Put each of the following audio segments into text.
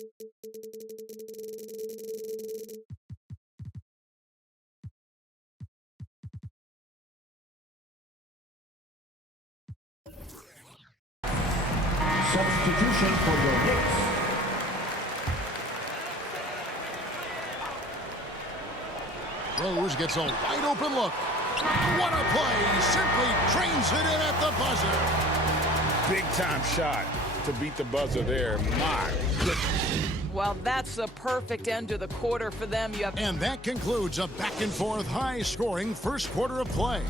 Substitution for your Knicks. Rose gets a wide open look. What a play! Simply drains it in at the buzzer. Big time shot to beat the buzzer there. My goodness. Well, that's a perfect end to the quarter for them. And that concludes a back-and-forth, high-scoring first quarter of play.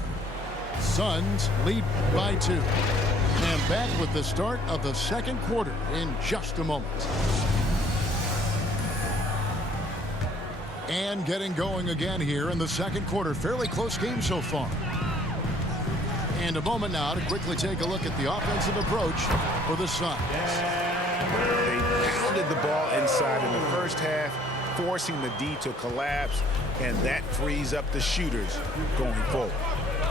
Suns lead by 2. And back with the start of the second quarter in just a moment. And getting going again here in the second quarter. Fairly close game so far. And a moment now to quickly take a look at the offensive approach for the Suns. They pounded the ball inside in the first half, forcing the D to collapse, and that frees up the shooters going forward.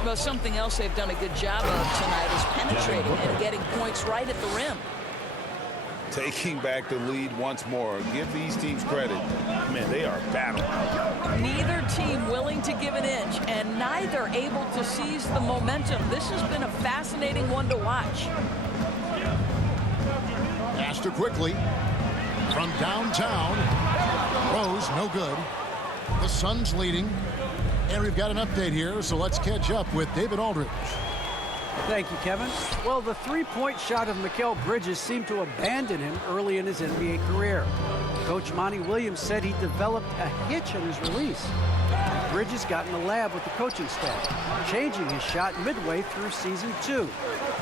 Well, something else they've done a good job of tonight is penetrating and getting points right at the rim. Taking back the lead once more. Give these teams credit. Man, they are battling. Neither team willing to give an inch, and neither able to seize the momentum. This has been a fascinating one to watch. Master quickly from downtown. Rose, no good. The Suns leading. And we've got an update here, so let's catch up with David Aldridge. Thank you, Kevin. Well, the three-point shot of Mikal Bridges seemed to abandon him early in his NBA career. Coach Monty Williams said he developed a hitch in his release. Bridges got in the lab with the coaching staff, changing his shot midway through season 2.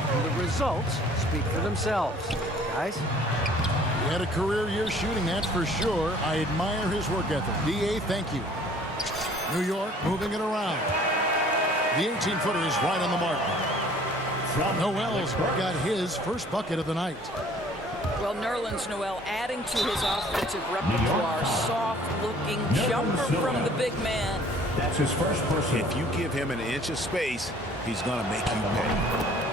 And the results speak for themselves. Guys? He had a career year shooting, that's for sure. I admire his work ethic. D.A., thank you. New York moving it around. The 18-footer is right on the mark. Noel's got his first bucket of the night. Well, Nerlens Noel adding to his offensive repertoire. Soft-looking jumper from the big man. That's his first personal. If you give him an inch of space, he's going to make you pay.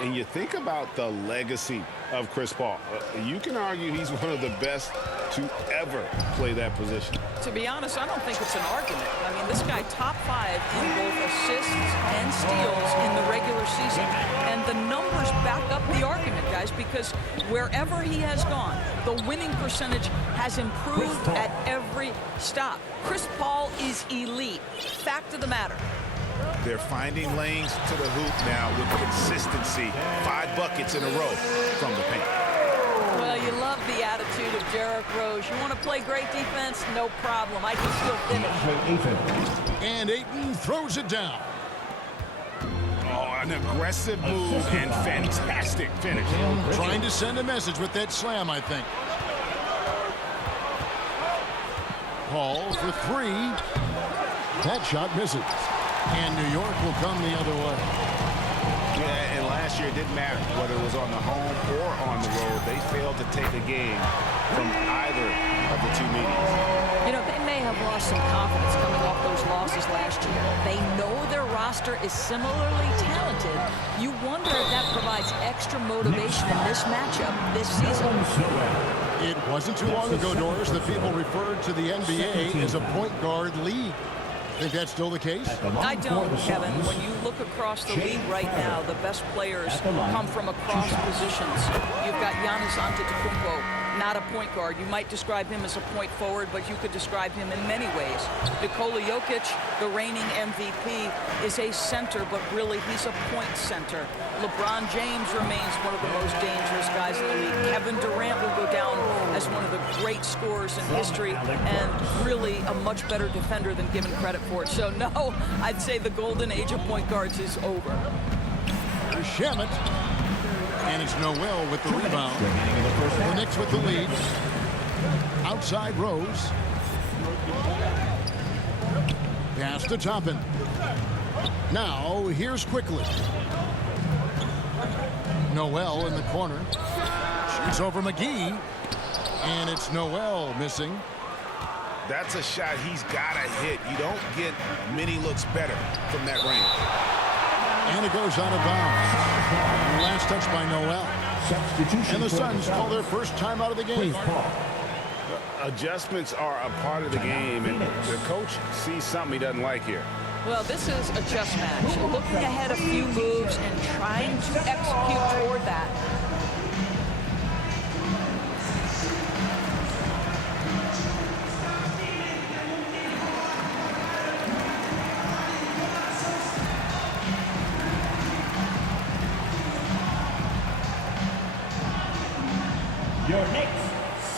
And you think about the legacy of Chris Paul. You can argue he's one of the best to ever play that position. To be honest, I don't think it's an argument. I mean, this guy top 5 in both assists and steals in the regular season. And the numbers back up the argument, guys, because wherever he has gone, the winning percentage has improved at every stop. Chris Paul is elite. Fact of the matter. They're finding lanes to the hoop now with consistency. 5 buckets in a row from the paint. Well, you love the attitude of Derrick Rose. You want to play great defense? No problem. I can still finish. And Ayton throws it down. Oh, an aggressive move and fantastic finish. Trying to send a message with that slam, I think. Paul for 3. That shot misses. And New York will come the other way. Yeah, and last year it didn't matter whether it was on the home or on the road. They failed to take a game from either of the two meetings. You know, they may have lost some confidence coming off those losses last year. They know their roster is similarly talented. You wonder if that provides extra motivation in this matchup this season. It wasn't too long ago, Doris, that people referred to the NBA as a point guard league. Think that's still the case? I don't, Kevin. When you look across the league right now, the best players come from across positions. You've got Giannis Antetokounmpo, not a point guard. You might describe him as a point forward, but you could describe him in many ways. Nikola Jokic, the reigning MVP, is a center, but really he's a point center. LeBron James remains one of the most dangerous guys in the league. Kevin Durant will go down as one of the great scorers in history and really a much better defender than given credit for it. So, no, I'd say the golden age of point guards is over. Here's Shamet. And it's Noel with the rebound. The Knicks with the lead. Outside Rose. Pass to Toppin. Now, here's Quickly. Noel in the corner. Shoots over McGee. And it's Noel missing. That's a shot he's got to hit. You don't get many looks better from that range. And it goes out of bounds. Last touch by Noel. Substitution. And the for Suns call their Suns. first time out of the game. Chris Paul. Adjustments are a part of the game, and the coach sees something he doesn't like here. Well, this is a chess match. Looking ahead a few moves and trying to execute toward that. Your Knicks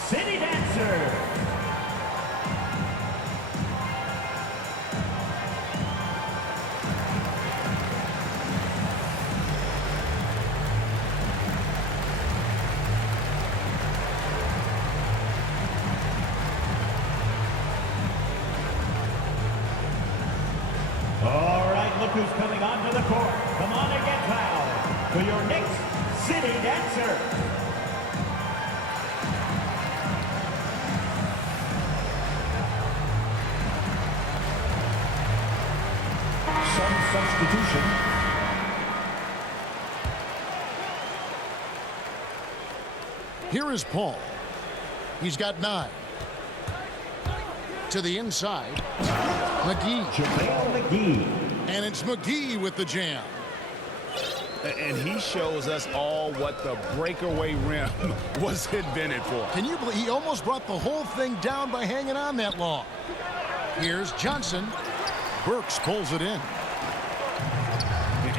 City Dancer. All right, look who's coming onto the court. Come on and get fouled for your Knicks City Dancer. Some substitution. Here is Paul. He's got 9. To the inside. McGee. JaVale McGee. And it's McGee with the jam. And he shows us all what the breakaway rim was invented for. Can you believe he almost brought the whole thing down by hanging on that long? Here's Johnson. Burks pulls it in.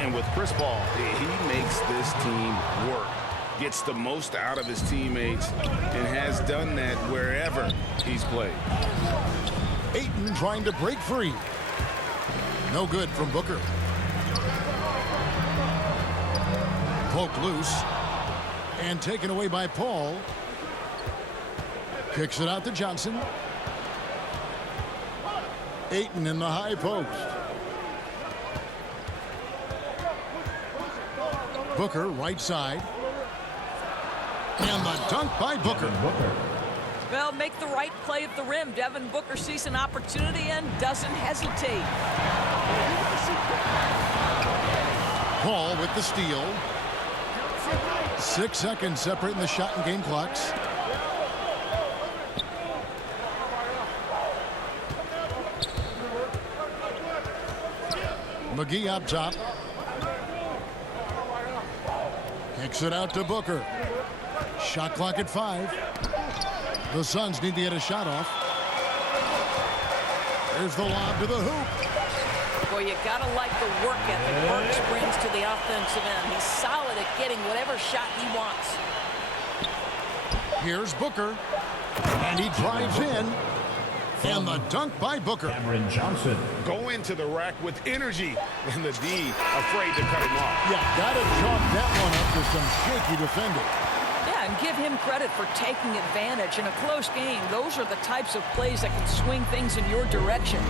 And with Chris Paul, he makes this team work, gets the most out of his teammates, and has done that wherever he's played. Ayton trying to break free. No good from Booker. Poked loose. And taken away by Paul. Kicks it out to Johnson. Ayton in the high post. Booker right side. And the dunk by Booker. Well, make the right play at the rim. Devin Booker sees an opportunity and doesn't hesitate. Paul with the steal. 6 seconds separating the shot and game clocks. McGee up top. Kicks it out to Booker. Shot clock at 5. The Suns need to get a shot off. There's the lob to the hoop. Boy, you gotta like the work ethic Burks brings to the offensive end. He's solid at getting whatever shot he wants. Here's Booker. And he drives in. And the dunk by Booker. Cameron Johnson. Go into the rack with energy, and the D afraid to cut him off. Yeah, gotta chalk that one up to some shaky defending. Yeah, and give him credit for taking advantage in a close game. Those are the types of plays that can swing things in your direction.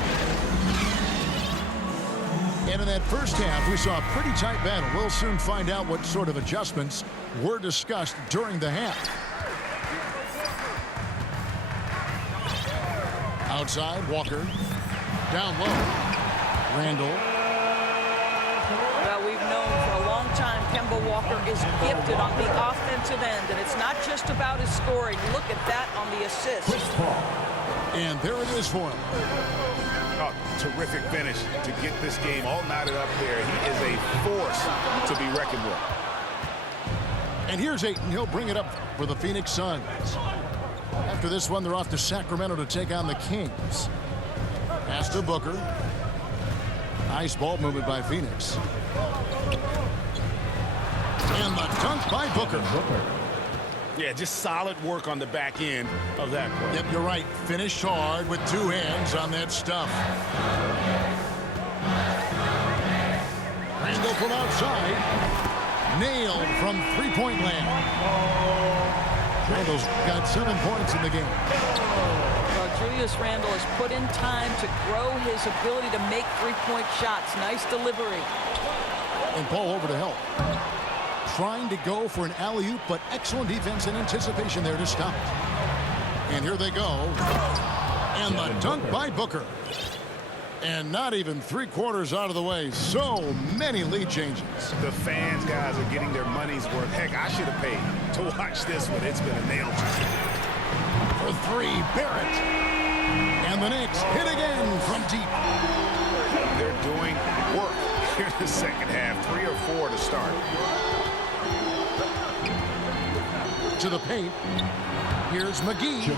And in that first half, we saw a pretty tight battle. We'll soon find out what sort of adjustments were discussed during the half. Outside, Walker. Down low. Randall. Well, we've known for a long time Kemba Walker is gifted on the offensive end, and it's not just about his scoring. Look at that on the assist. Chris Paul. And there it is for him. Oh, terrific finish to get this game all knotted up there. He is a force to be reckoned with. And here's Ayton. He'll bring it up for the Phoenix Suns. After this one, they're off to Sacramento to take on the Kings. Pass to Booker. Nice ball movement by Phoenix. And the dunk by Booker. Yeah, just solid work on the back end of that play. Yep, you're right. Finished hard with 2 hands on that stuff. Randall from outside. Nailed from three-point land. Randall's got 7 points in the game. Well, Julius Randle has put in time to grow his ability to make three-point shots. Nice delivery. And Paul over to help. Trying to go for an alley-oop, but excellent defense and anticipation there to stop it. And here they go. And the dunk by Booker. And not even 3/4 out of the way. So many lead changes. The fans, guys, are getting their money's worth. Heck, I should have paid to watch this one. It's been a nail biter. For three, Barrett. And the Knicks hit again from deep. They're doing work here in the second half. 3 or 4 to start. To the paint. Here's McGee.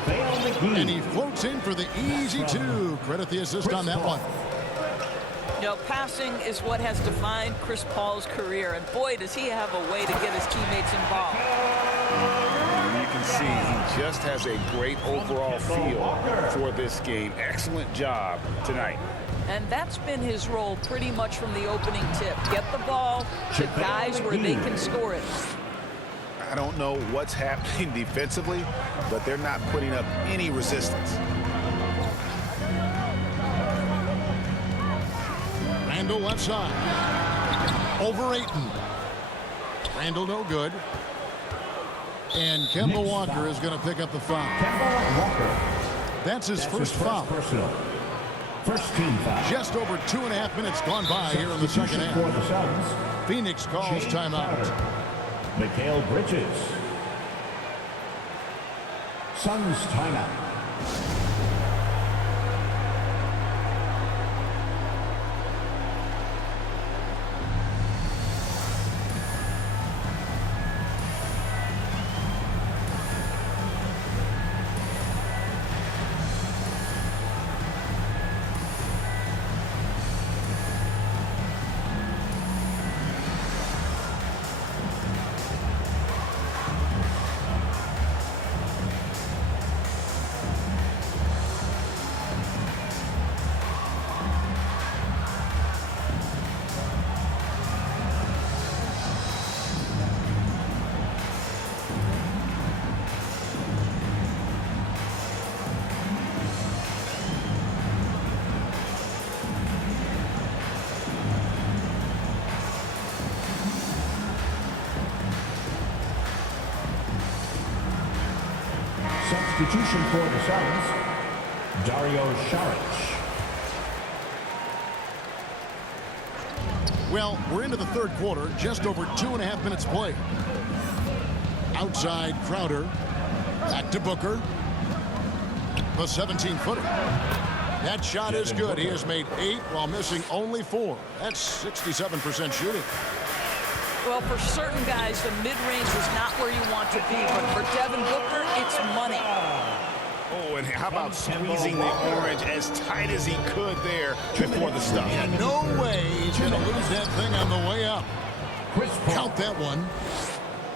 And he floats in for the easy 2. Credit the assist on that one. You know, passing is what has defined Chris Paul's career. And boy, does he have a way to get his teammates involved. You can see he just has a great overall feel for this game. Excellent job tonight. And that's been his role pretty much from the opening tip. Get the ball to guys where they can score it. I don't know what's happening defensively, but they're not putting up any resistance. Randall left side. Over Ayton. Randall no good. And Kemba Walker is going to pick up the foul. That's his first foul. First team foul. Just over 2.5 minutes gone by here in the second half. For the Suns. Phoenix calls timeout. Mikal Bridges. Suns timeout. Substitution for the Suns, Dario Saric. Well, we're into the third quarter, just over 2.5 minutes played. Outside Crowder, back to Booker. The 17-footer. That shot is good. He has made 8 while missing only 4. That's 67% shooting. Well, for certain guys, the mid-range is not where you want to be. But for Devin Booker, it's money. Oh, and how about squeezing the orange as tight as he could there before the stop? Yeah, no way he's going to lose that thing on the way up. Count that one.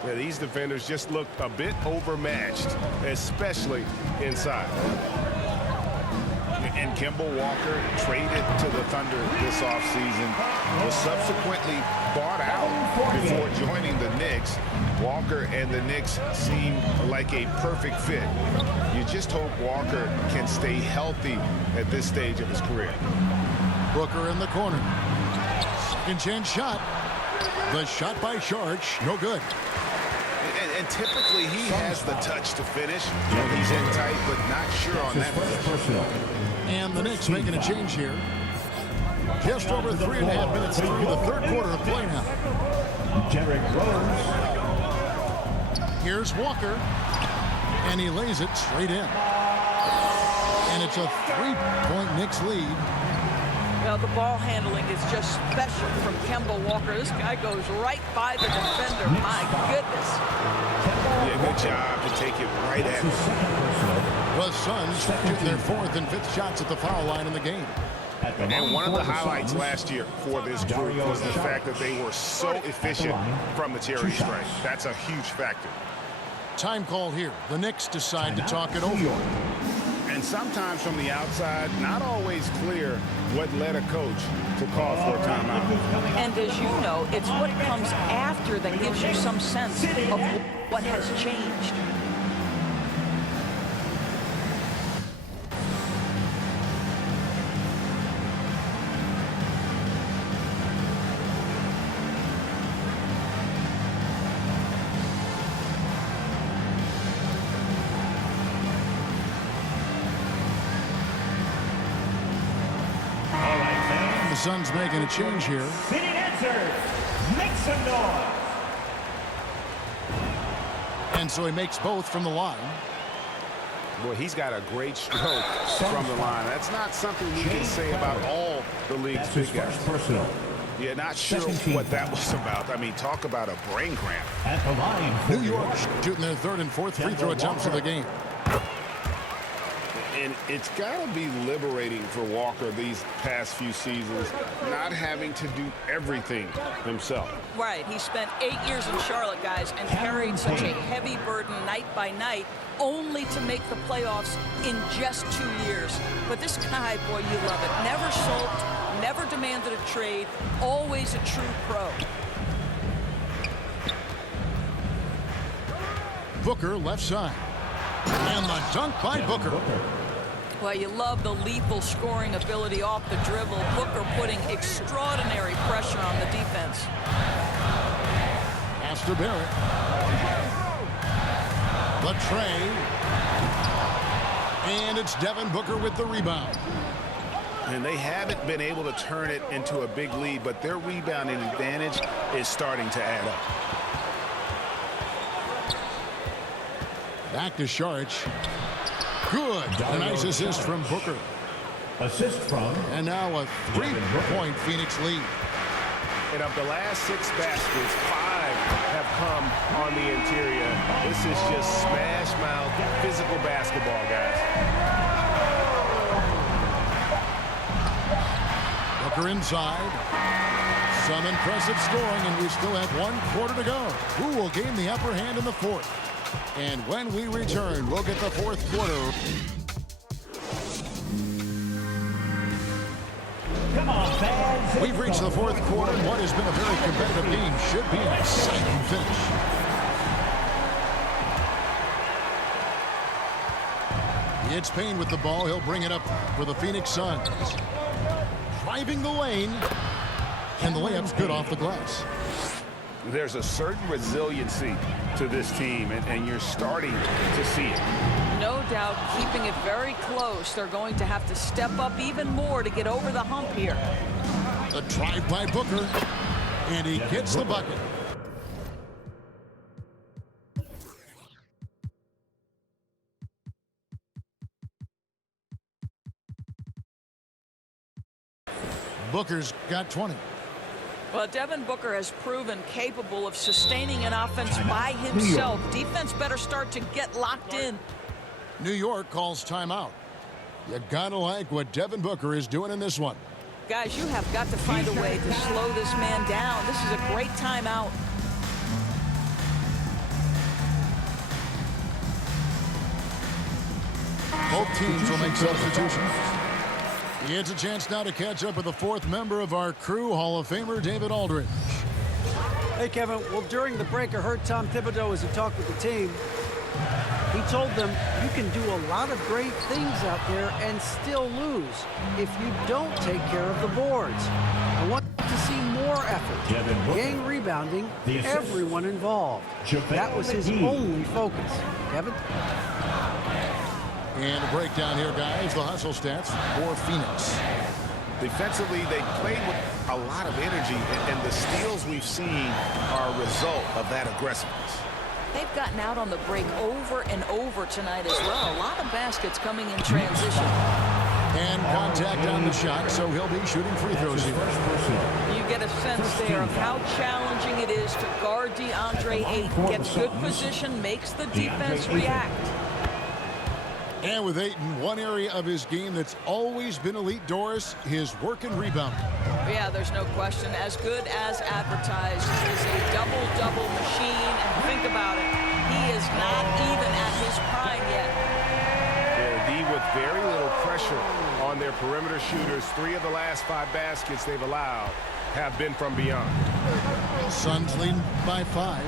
Yeah, these defenders just look a bit overmatched, especially inside. And Kemba Walker traded to the Thunder this offseason, was subsequently bought out before joining the Knicks. Walker and the Knicks seem like a perfect fit. You just hope Walker can stay healthy at this stage of his career. Booker in the corner. Second chance shot. The shot by Saric, no good. And typically he has the touch to finish when he's in tight, but not sure on that position. And the Knicks making a change here. Just over 3.5 minutes through the third quarter of play now. Derrick Rose. Here's Walker. And he lays it straight in. And it's a 3-point Knicks lead. Well, the ball handling is just special from Kemba Walker. This guy goes right by the defender. My goodness. Yeah, good job to take it right at him. The Suns get their 4th and 5th shots at the foul line in the game. And one of the highlights last year for this group was the fact that they were so efficient from the charity stripe. That's a huge factor. Time call here. The Knicks decide to talk it over. And sometimes from the outside, not always clear what led a coach to call for a timeout. And as you know, it's what comes after that gives you some sense of what has changed. the Suns making a change here. City dancers, make some noise. And so he makes both from the line. Boy, he's got a great stroke from the line. That's not something we can say about all the league's big guys. Personal. Yeah, not sure what that was about. I mean, talk about a brain cramp. At the line, New York shooting their third and fourth free throw attempts of the game. And it's got to be liberating for Walker these past few seasons, not having to do everything himself. Right. He spent 8 years in Charlotte, guys, and carried such a heavy burden night by night, only to make the playoffs in just 2 years. But this guy, boy, you love it. Never sulked, never demanded a trade, always a true pro. Booker left side. And the dunk by Booker. Well, you love the lethal scoring ability off the dribble. Booker putting extraordinary pressure on the defense. Pass to Barrett. The tray. And it's Devin Booker with the rebound. And they haven't been able to turn it into a big lead, but their rebounding advantage is starting to add up. Back to Saric. Good. A nice assist from Booker. assist from. And now a 3-point Phoenix lead. And of the last 6 baskets, 5 have come on the interior. This is just smash mouth physical basketball, guys. Booker inside. Some impressive scoring, and we still have 1 quarter to go. Who will gain the upper hand in the 4th? And when we return, we'll get the 4th quarter. Come on, fans. We've reached the 4th quarter, and what has been a very competitive game should be an exciting finish. It's Payne with the ball. He'll bring it up for the Phoenix Suns. Driving the lane, and the layup's good off the glass. There's a certain resiliency to this team, and you're starting to see it. No doubt, keeping it very close. They're going to have to step up even more to get over the hump here. The drive by Booker, and he gets the bucket. Booker's got 20. Well, Devin Booker has proven capable of sustaining an offense by himself. Defense better start to get locked in. New York calls timeout. You gotta like what Devin Booker is doing in this one. Guys, you have got to find a way to slow this man down. This is a great timeout. Both teams will make substitutions. It's a chance now to catch up with the 4th member of our crew, Hall of Famer David Aldridge. Hey, Kevin. Well, during the break, I heard Tom Thibodeau as he talked with the team. He told them you can do a lot of great things out there and still lose if you don't take care of the boards. I want to see more effort, gang rebounding, everyone involved. That was his only focus. Kevin? And a breakdown here, guys. The hustle stats for Phoenix. Defensively, they played with a lot of energy, and the steals we've seen are a result of that aggressiveness. They've gotten out on the break over and over tonight as well. A lot of baskets coming in transition. And contact on the shot, so he'll be shooting free throws here. You get a sense there of how challenging it is to guard DeAndre Ayton. Gets good position, makes the defense react. And with Ayton, one area of his game that's always been elite, Doris, his work and rebounding. Yeah, there's no question. As good as advertised. He is a double-double machine. And think about it. He is not even at his prime yet. Yeah, with very little pressure on their perimeter shooters. 3 of the last 5 baskets they've allowed have been from beyond. Suns leading by 5.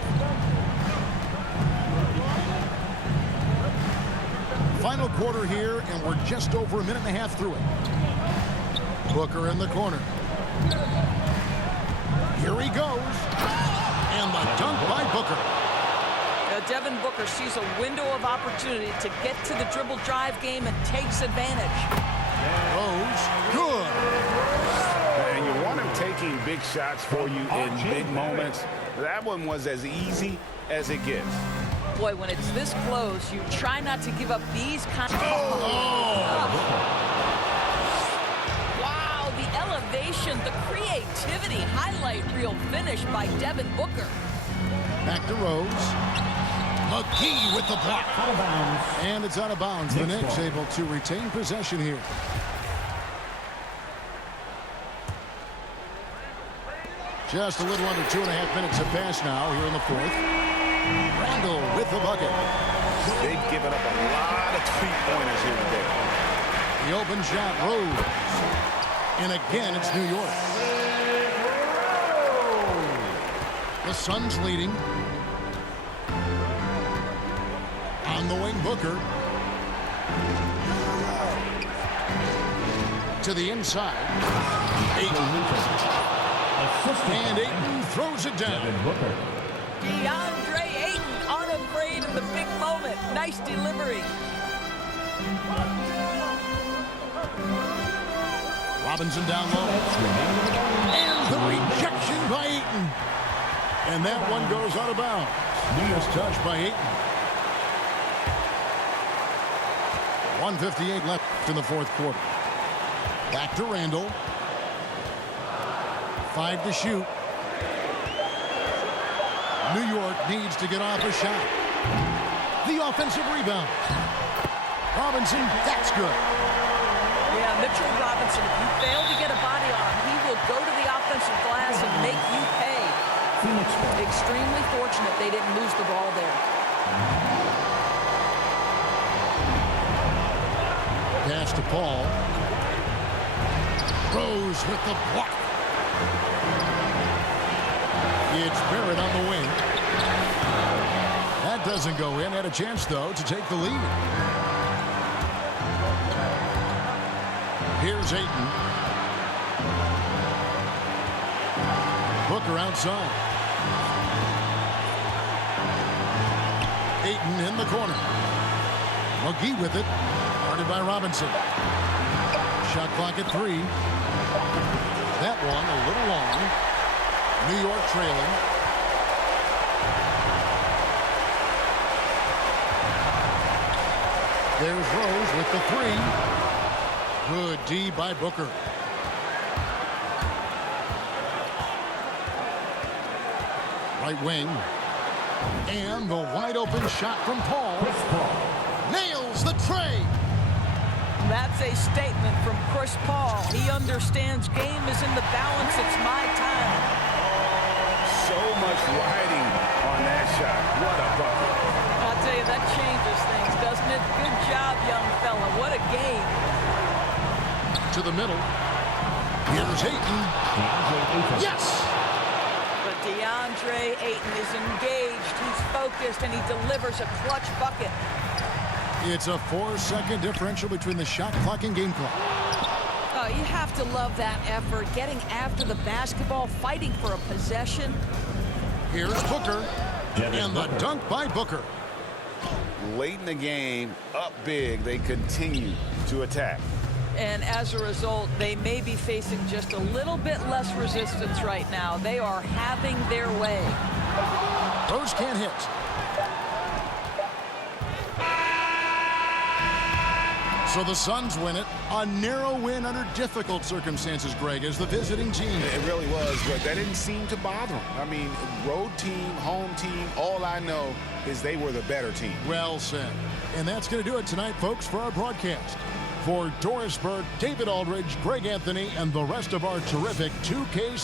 Final quarter here, and we're just over a minute and a half through it. Booker in the corner. Here he goes. And the dunk by Booker. Devin Booker sees a window of opportunity to get to the dribble drive game and takes advantage. Goes good. And big shots for you in big moments. That one was as easy as it gets. Boy, when it's this close, you try not to give up these kinds of... Wow, the elevation, the creativity, highlight reel finish by Devin Booker. Back to Rose. McGee with the block. Out of bounds. And it's out of bounds. The Knicks able to retain possession here. Just a little under 2.5 minutes have passed now here in the fourth. Randall with the bucket. They've given up a lot of three-pointers here today. The open shot, Rose. And again, it's New York. The Suns leading. On the wing, Booker. To the inside. And Ayton throws it down. DeAndre Ayton unafraid in the big moment. Nice delivery. Robinson down low. And the rejection by Ayton. And that one goes out of bounds. Nice touch by Ayton. 1:58 left in the fourth quarter. Back to Randall. 5 to shoot. New York needs to get off a shot. The offensive rebound. Robinson, that's good. Yeah, Mitchell Robinson, if you fail to get a body on him, he will go to the offensive glass and make you pay. Extremely fortunate they didn't lose the ball there. Pass to Paul. Rose with the block. It's Barrett on the wing. That doesn't go in. Had a chance, though, to take the lead. Here's Ayton. Booker outside. Ayton in the corner. McGee with it. Guarded by Robinson. Shot clock at 3. That one a little long. New York trailing. There's Rose with the 3. Good D by Booker. Right wing. And the wide open shot from Paul. Nails the tray. That's a statement from Chris Paul. He understands game is in the balance. It's my time. So much riding on that shot. What a bucket. I'll tell you, that changes things, doesn't it? Good job, young fella. What a game. To the middle. Here's Ayton. Yes! But DeAndre Ayton is engaged. He's focused, and he delivers a clutch bucket. It's a 4-second differential between the shot clock and game clock. Oh, you have to love that effort, getting after the basketball, fighting for a possession. Here's Booker. And the dunk by Booker. Late in the game, up big, they continue to attack. And as a result, they may be facing just a little bit less resistance right now. They are having their way. Rose can't hit. So the Suns win it. A narrow win under difficult circumstances, Greg, as the visiting team. It really was, but that didn't seem to bother them. I mean, road team, home team, all I know is they were the better team. Well said. And that's going to do it tonight, folks, for our broadcast. For Doris Burke, David Aldridge, Greg Anthony, and the rest of our terrific 2K